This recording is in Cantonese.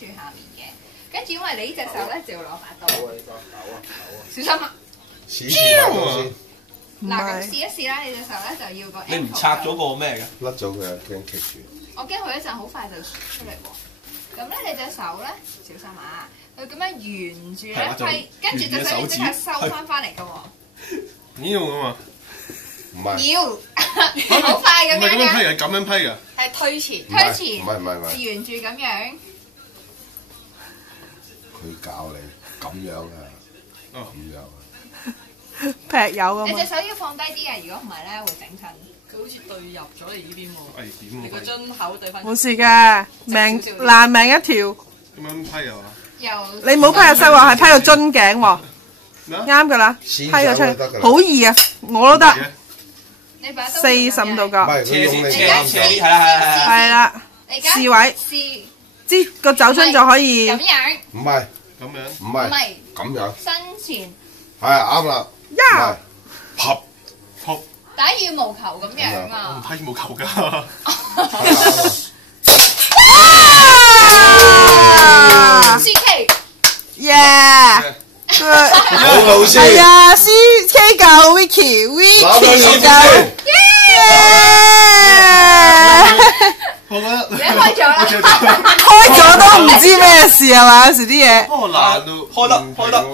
住下面嘅。跟住因為你呢隻手咧就要攞把刀，小心啊！試下先，嗱，咁試一試啦，你隻手咧就要個。你唔拆咗個咩嘅？甩咗佢啊，驚棘住。我驚佢一陣好快就出嚟喎。咁咧，你隻手咧小心啊！佢咁樣沿住咧揮，跟住隻手即刻收翻嚟嘅喎。妖咁啊！唔係。要好快咁樣㗎。唔係咁樣批嘅，咁樣批嘅。係推前，唔係，沿住咁樣。佢教你咁樣啊，咁樣啊。劈友咁。你隻手要放低啲啊！如果唔係咧，會整親。佢好似對入咗你呢邊喎。係點？你個樽口對翻。冇事嘅，命爛命一條。點樣批啊？你唔好批入西喎，係批到樽頸喎。啱㗎啦，批咗出嚟，好易啊，我都得。45度角。係啦，試位，擠個酒樽就可以。咁樣。唔係。咁樣。唔係。咁樣。身前。係啱啦。呀！撲。打羽毛球咁樣啊！我唔打羽毛球㗎。CK。Yeah。好老師。係啊，CK 教 Vicky 教。我覺得你開咗啦，開咗都唔知咩事係嘛？有時啲嘢。難到開得。